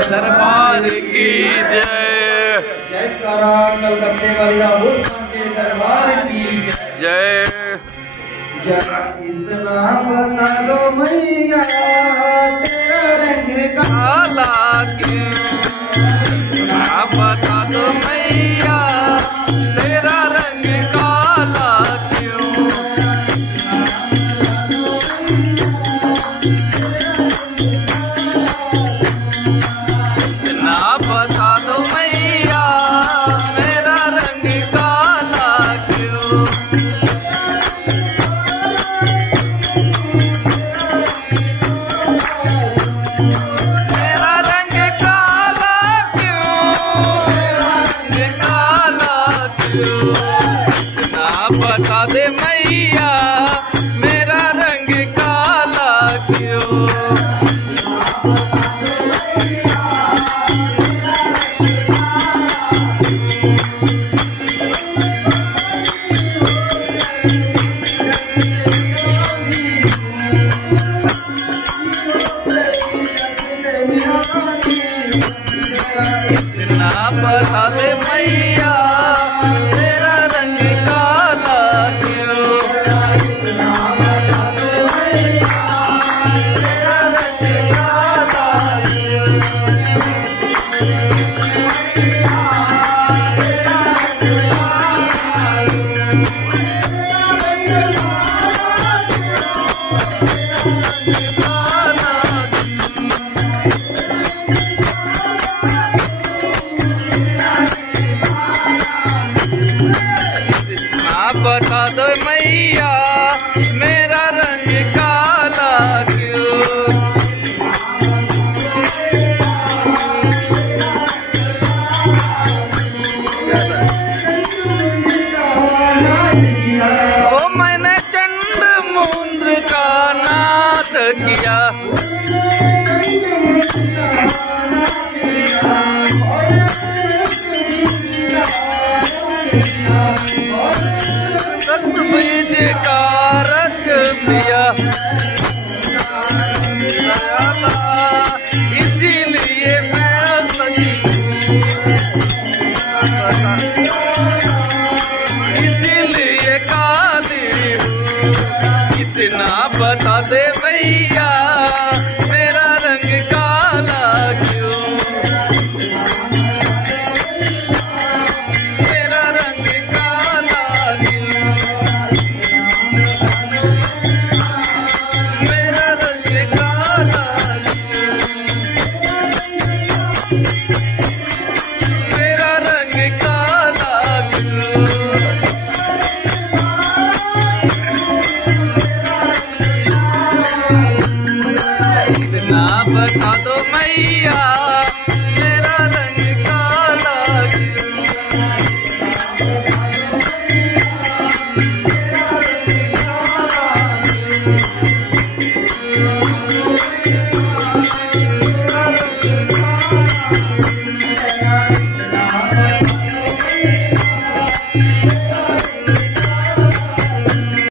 दरबार की जय। जयकारा कलकत्ते वाली राहुल के दरबार की जय। जरा इतना बता दो मैया तेरा रंग काला क्यों, इतना बता दो मैया तेरा रंग काला क्यों। इतना बता दो मैया मेरा रंग काला क्यों। मेरा रंग काला क्यों, मेरा रंग काला क्यों। इतना बता दे मैया मेरा रंग काला क्यों। इतना बता दे मैया तेरा रंग काला क्यों। इतना बता दे मैया तेरा रंग काला क्यों।